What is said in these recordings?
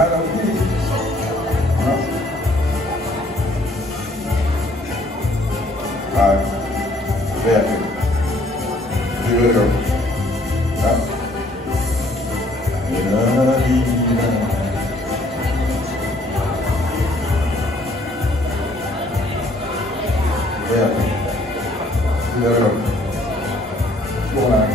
Ja, dat is niet. Ja. Maar, werken. Die wil ik ook. Ja. Werken. Die wil ik ook. Vooraan.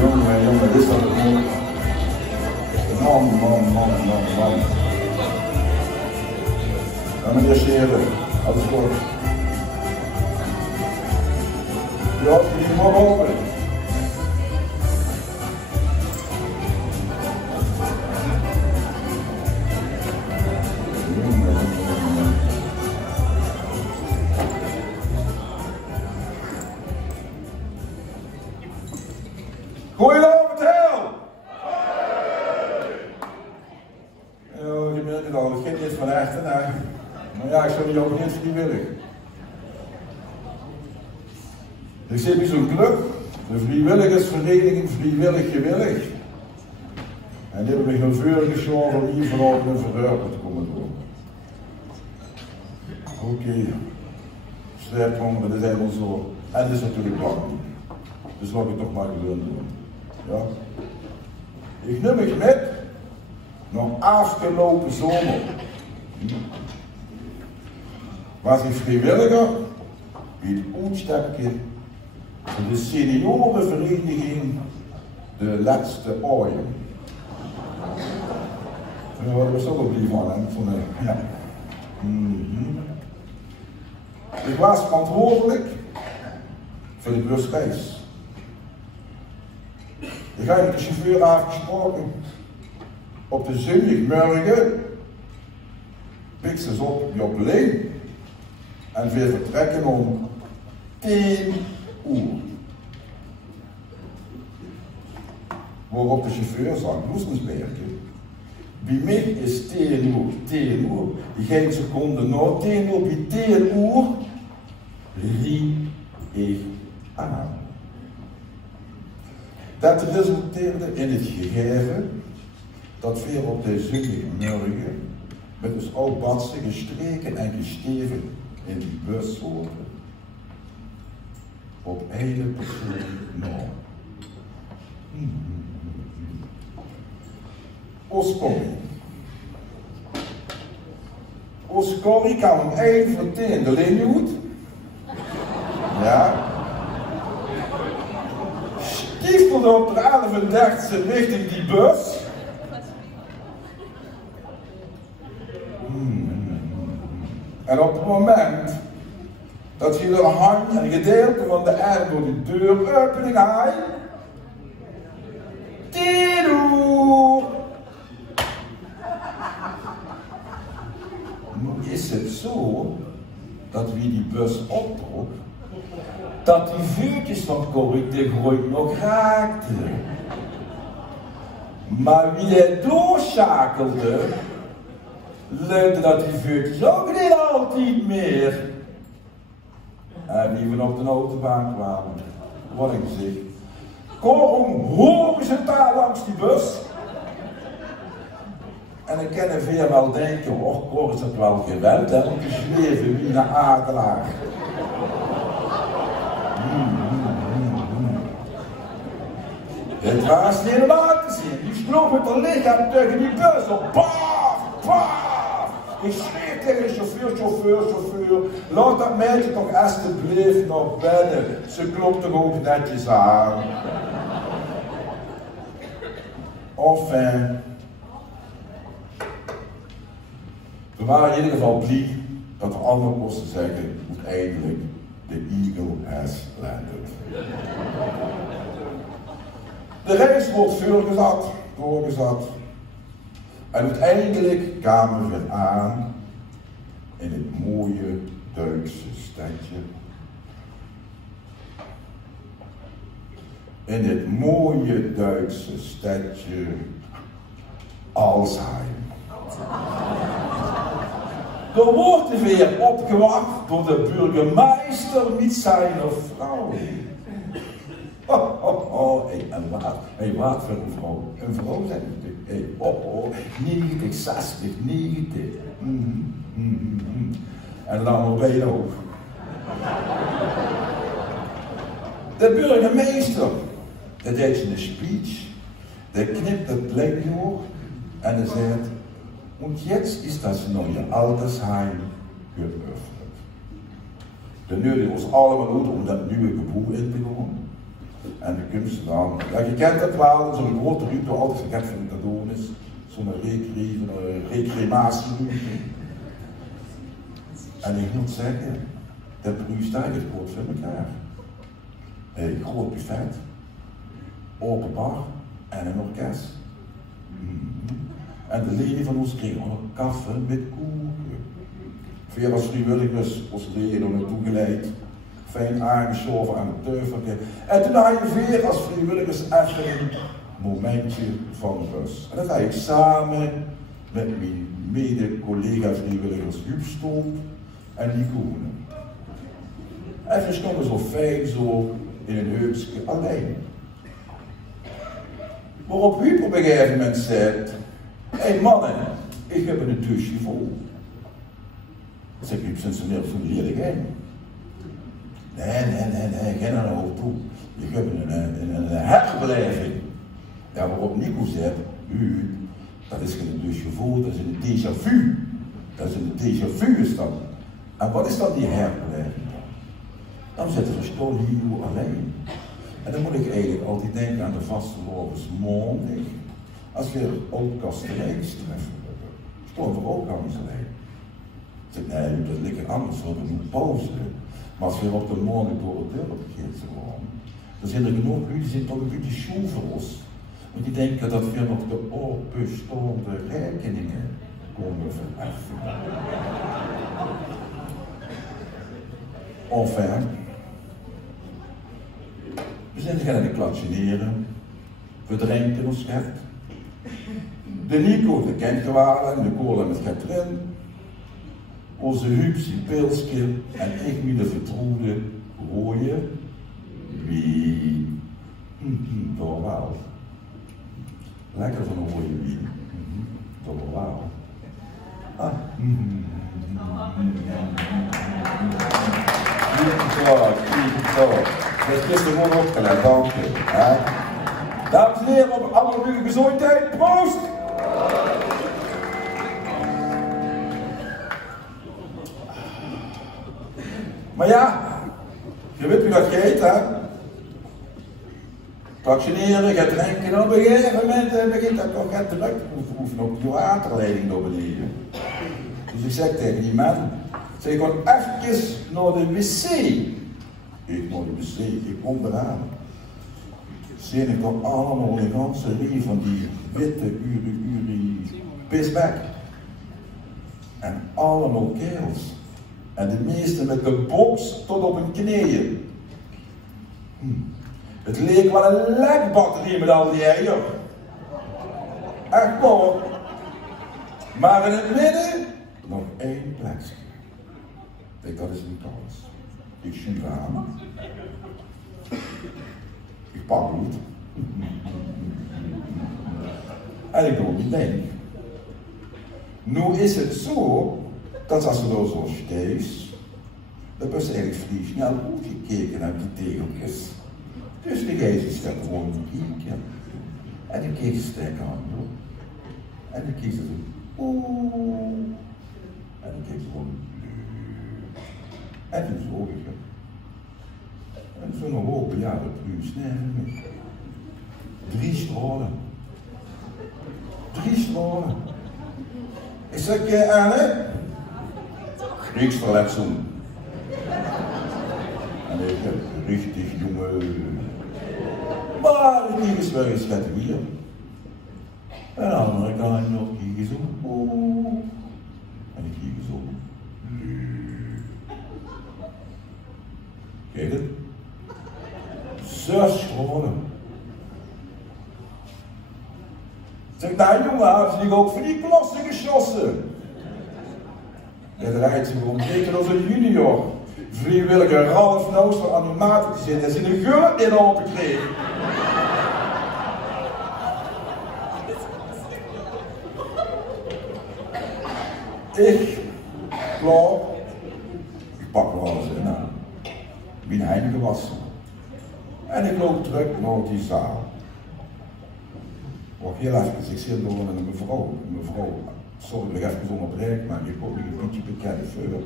Jongen, dit is dat het mooi. Man. Ja, meneer Scheren, alles goed. Ja, die mag open. Goedenavond, Hel! Je merkt het al, het kind is van echt, nee. Maar ja, ik zou die ook niet vrijwillig. Ik zit bij zo'n club, de vrijwilligersvereniging Vrijwillig Gewillig. En die hebben me heel veel geschoven om hier vanavond een verhuipen te komen doen. Oké. Strijdhonger, dat zijn wel zo. En dat is natuurlijk bang. Dus wat ik toch maar gewoon doen. Ja. Ik neem ik met naar afgelopen zomer. Was ik vrijwilliger bij het uitstapje van de seniorenvereniging De Laatste Ooien. Ja, daar was ook wel blij van, hè? Ja. Ik was verantwoordelijk voor de busreis. Ik heb met de chauffeur afgesproken. Op de zondagmorgen pik ze op die op Leen en we vertrekken om 10 uur. Waarop de chauffeur zegt, Loesensbergen, bij mij is 10 uur, geen seconde na 10 uur, bij 10 uur riep ik aan. Dat resulteerde in het gegeven dat we op de zondagmorgen met ons oudbatse gestreken en gesteven in die bus horen. Op één persoon na. Oscorrie kan om 1 van 10 de Linhoed. Ja. Stiefelde op de 11e richting die bus. En op het moment dat je de hand en een gedeelte van de aarde door de deuropening haalt, nu is het zo dat wie die bus optrok, dat die vuurtjes van Corrie de Groot nog raakte. Maar wie hij doorschakelde, leukte dat die vuurtjes ook niet altijd meer. En die we op de autobaan kwamen, wat ik zeg. Kortom, horen ze daar langs die bus. En ik kan veel wel denken, oh, Cor is het wel geweld, hè, want die zweven wie naar Adelaar. Het was niet laat te zien. Die sloeg met haar lichaam tegen die bus op. Paf, paf. Ik schreef tegen de chauffeur. Laat dat meisje toch alsjeblieft nog binnen. Ze klopt toch ook netjes aan. Enfin. We waren in ieder geval blij dat we allemaal moesten zeggen, uiteindelijk, de Eagle has landed. De reis wordt doorgezet. En uiteindelijk kwamen we weer aan in het mooie Duitse stadje. In het mooie Duitse stadje Alzheim. Er wordt weer opgewacht door de burgemeester met zijn vrouw. En wat voor een vrouw? Een vrouw zijn natuurlijk. Hey, 90, 60, 90. En dan allemaal bij je ook. De burgemeester, dat deed een speech, der knipt het blik door en hij zegt, und jetzt ist das neue Altersheim geöffnet. De nodig ons allemaal uit om dat nieuwe gebouw in te gaan. En dan kun je dan, ja, je kent het wel, zo'n grote ruimte, altijd gekend van het doen is, zo'n recreatie. En ik moet zeggen, dat Bruistijn is groot voor elkaar. Een groot buffet, open bar en een orkest. En de leden van ons kregen ook een kaffe met koeken. Veel als vrijwilligers ons leden er naartoe geleid. Fijn aangeschoven aan het teufeltje. En toen had je weer als vrijwilligers even een momentje van rust. En dat had ik samen met mijn mede-collega-vrijwilligers Huub Stolp en die Koenen. En we stonden zo fijn zo in een heupsje alleen. Waarop Huub op een gegeven moment zei, hé mannen, ik heb een douche vol. Dan zeg Huub, zijn ze meer van die hele gang? Nee, geen naar de toe. Je hebt een herbeleving. Ja, waarop Nico zegt, dat is geen douche vol, dat is een déjà vu. Dat is een déjà vu is dat. En wat is dan die herbeleving? Dan zitten we stil hier alleen. En dan moet ik eigenlijk altijd denken aan de vastelovens maandag. Als we ook kasteleins treffen, stonden we ook anders alleen. Ik zeg, nee, dat ligt anders, we hebben een pauze. Maar als we op de maandag door het dorp gaan, dan zijn er genoeg mensen die zijn toch een beetje schoevels. Want die denken dat we nog de openstaande rekeningen komen verheffen. Enfin. We zijn gaan de klatsineren, we drinken ons schep. De Nico, de Kenkewalen en de cola met Katrin. Onze Huub zijn pilsje en ik met de vertrouwde rode wien. Toch wel. Lekker van een rode wien. Toch wel. Ah. Dat is er gewoon opgelegd, dank je. Dames en heren, op allemaal uw gezondheid, proost! Maar ja, je weet hoe dat gaat, hè? Vaccineren, gaat drinken, en op een gegeven moment begint dat toch gaat druk oefenen op die waterleiding door beneden. Dus ik zeg tegen die man, zeg gewoon even naar de wc. Ik naar de wc, ik kom eraan. Zie ik toch allemaal een ganse rij van die witte pisbek. En allemaal kerels. En de meeste met de box tot op hun knieën. Het leek wel een lekbatterie met al die eieren. Echt waar. Maar in het midden nog één plekje. Kijk, dat is niet alles. Ik schuif aan. Ik pak het. En ik doe niet denk. Nu is het zo, dat als we er zo steeds, dat was eigenlijk vrij snel uitgekeken naar die tegeltjes. Dus de geest gaat gewoon kijken. En ik keek ze sterk aan. En ik keek ze zo. Oeh. En ik keek gewoon. En toen zo gegaan. En zo'n hoop jaren plus nee. 3 stralen. 3 stralen. Ik zeg, Anne? Niks verletsen. En ik heb richtig jongen. Maar die is wel eens lekker hier. En aan de andere kant nog hier zo. Oeh. En ik hier zo. Kijk het? 6 scholen. Zeg, nou jongen, hebben ze die ook voor die klassen geschossen? Het rijdt ze gewoon teken als een junior. Vrijwilliger Ralf Noos voor animatie te zitten en ze de gulp in open kreeg. Ik loop, ik pak wel alles in aan, mijn handen gewassen. En ik loop terug naar die zaal. Wacht heel even, ik zit door met een mevrouw. Sorry dat ik even onderbreek, maar je komt een beetje bekend voor.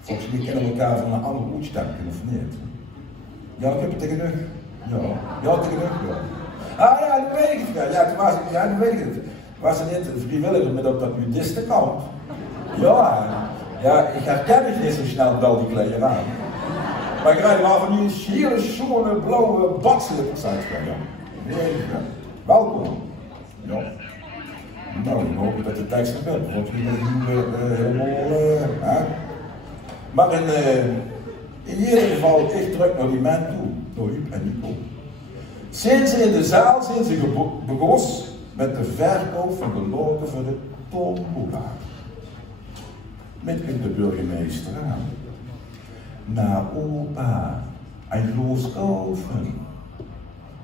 Volgens mij kennen we elkaar van een andere oetstemmen, of niet? Ja, ik heb het tegen u. Ja, tegen u. Ja. Ah ja, dat weet ik het. Ja, toen was ik, ja, dat weet ik het. Was er niet vrijwilliger met op dat nudistenkamp? Ja, ik herken het niet zo snel wel die kleren aan. Maar ik rijd wel van die hele schone blauwe badslippers uit. Ja. Nee, ja. Welkom. Ja. Nou, ik hoop dat de tekst er bent, want we nu helemaal. Maar in ieder geval, ik druk naar die man toe, naar Huub en Nico. Zijn ze in de zaal zijn ze begonnen met de verkoop van de loten voor de tombola. Met de burgemeester aan. Nou opa, ein Los kaufen.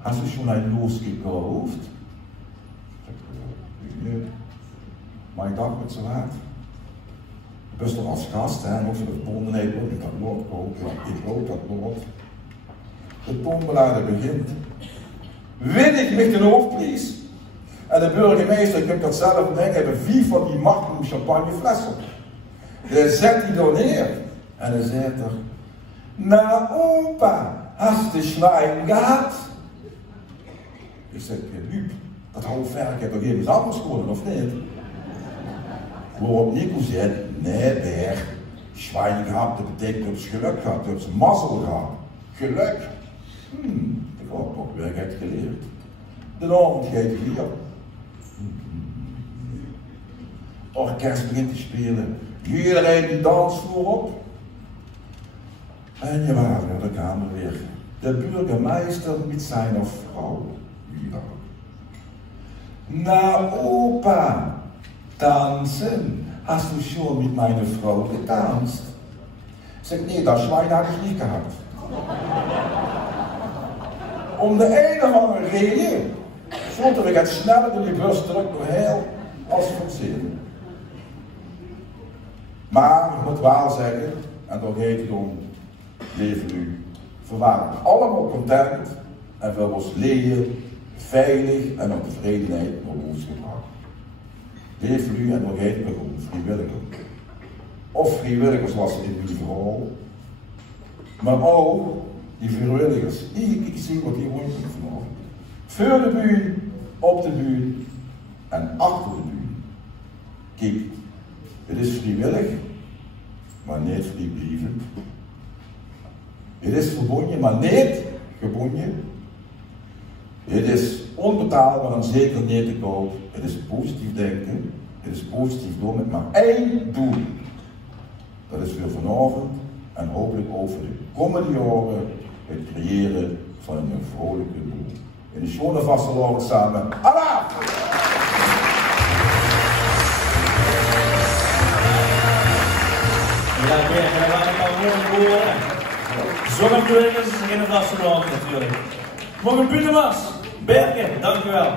Hast du schon ein Los gekauft? Maar ik dacht met zo laat. Best toch als gast, hè, en ook voor de bonden, ik wil niet dat lot kopen, ik hoop dat lot. De tombola begint. Win ik met een hoofdprijs. En de burgemeester, ik heb dat zelf denken, hebben 4 van die Magnum champagneflessen. Hij zet die door neer. En hij zegt er, nou opa, hast du Schwein gehad? Ik zeg, Huub, dat hoofdwerk heb ik even anders gewonnen, of niet? Waarop Nico zegt, nee Berg, Schwein gehad, dat betekent dat ze geluk gehad, dat ze mazzel gehad. Geluk. Ik had toch weer gek geleerd. De avond gaat hier. Orkest begint te spelen. Iedereen die dansvloer op. En je waren naar de kamer weer. De burgemeester met zijn vrouw wieder. Na opa, tanzen. Hast du schon mit meiner Frau getanzt? Zeg, nee, dat Schwein had ik niet gehad. Om de een of andere reden voelde ik het sneller in die bus terug door heel als forceren. Maar ik moet wel zeggen, en dat heet het om leven nu, we waren allemaal content en we was leren, veilig en op tevredenheid naar ons gebracht. Leven nu en dat heet het om vrijwilliger. Of vrijwilligers was het in mijn verhaal, maar ook die vrijwilligers. Ik zie wat hier rondkomt vanavond. Voor de buurt, op de buurt en achter de buurt. Kijk, het is vrijwillig, maar niet vrijblijvend. Het is verbonden, maar niet gebonden. Het is onbetaalbaar en zeker niet te koop. Het is positief denken. Het is positief doen met maar één doel. Dat is voor vanavond en hopelijk ook voor de komende jaren het creëren van een vrolijke boel. In de schone vastelavond samen. Allah! Ja, we waren al mooi horen. Zonnebrillers is in de vastelavond natuurlijk. Morgen Butemas, Bergen, dank u wel.